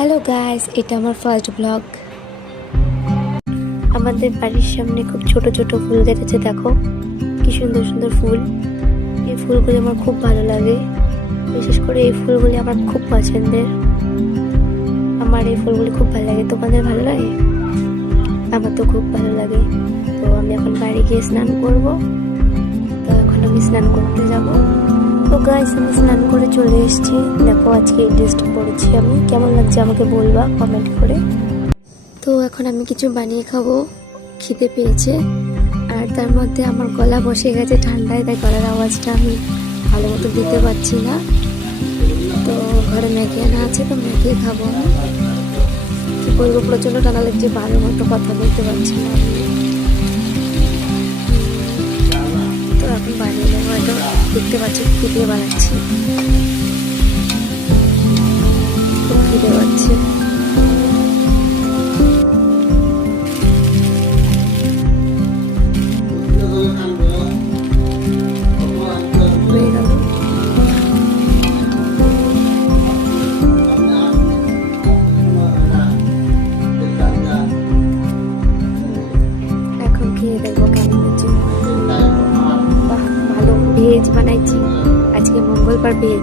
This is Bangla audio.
হ্যালো গাইস, এটা আমার ফার্স্ট ব্লগ। আমাদের বাড়ির সামনে খুব ছোট ছোট ফুল গাছ আছে, দেখো কি সুন্দর সুন্দর ফুল। এই ফুলগুলি আমার খুব ভালো লাগে, বিশেষ করে এই ফুলগুলি আমার খুব পছন্দের। আমার এই ফুলগুলি খুব ভালো লাগে। তোমাদের ভালো লাগে? আমার তো খুব ভালো লাগে। তো আমি এখন বাড়ি গিয়ে স্নান করব। তো এখন আমি স্নান করতে যাব। তো গাইস, আমি স্নান করে চলে এসেছি। দেখো আজকে এই ড্রেসটা পরেছি আমি, কেমন লাগছে আমাকে বলবা কমেন্ট করে। তো এখন আমি কিছু বানিয়ে খাবো, খিদে পেয়েছে। আর তার মধ্যে আমার গলা বসে গেছে ঠান্ডায়, তাই গলার আওয়াজটা আমি ভালো মতো দিতে পারছি না। তো ঘরে ম্যাগি আনা আছে, তো ম্যাগি খাবো আমি। কি বলবো, প্রচণ্ড ঠান্ডা লাগছে, ভালো মতো কথা বলতে পারছি না আমি। তো এখন বানিয়ে নেবো। হয়তো দেখতে পাচ্ছি কি দিয়ে বানাচ্ছি, খুব খিদে পাচ্ছে। এখন খেয়ে দেখবো কেমন হচ্ছে। বাহ, ভালো ভেজ বানাইছি আজকে, মঙ্গলবার ভেজ।